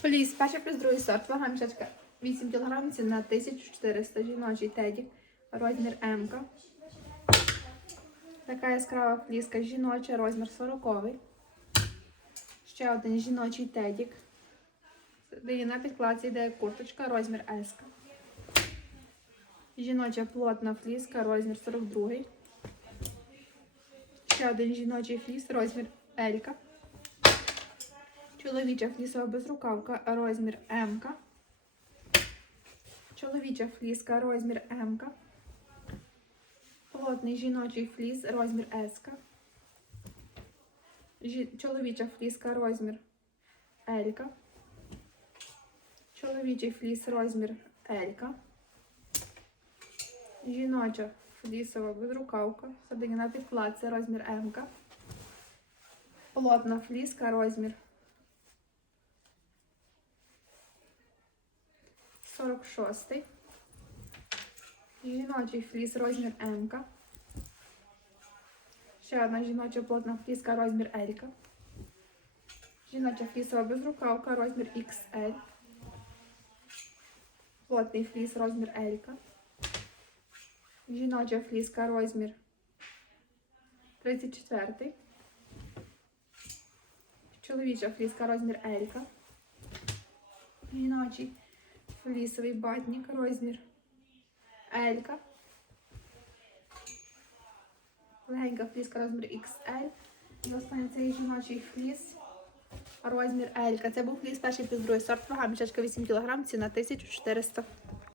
Фліс, перший плюс другий сорт, вага мішечка 8 кг, ціна 1400, жіночий тедік, розмір М. -ка. Така яскрава фліска жіноча, розмір 40. Ще один жіночий тедік. Де на підкладці йде курточка, розмір S. Жіноча плотна фліска, розмір 42. Ще один жіночий фліс, розмір L. Чоловіча флісова безрукавка, розмір М. Чоловіча фліска, розмір М. Плотний жіночий фліс, розмір. Жі- Чоловіча фліска, розмір L. Чоловічий фліс, розмір L. Жіноча флісова безрукавка, садиня на підкладці, розмір М. Плотна фліска, розмір 46. Жіночий фліс, розмір М. Ще одна жіноча плотна фліска, розмір L. Жіноча флісова безрукавка, розмір XL. Плотний фліс, розмір L. Жіноча фліска, розмір 34. Чоловіча фліска, розмір L. Жіночий флісовий батник, розмір Елька. -ка. Легенька фліска, розмір XL. І останній цей жіночий фліс, розмір Елька. Це був фліс перший другий сорт, вага мішечка 8 кг, ціна 1400.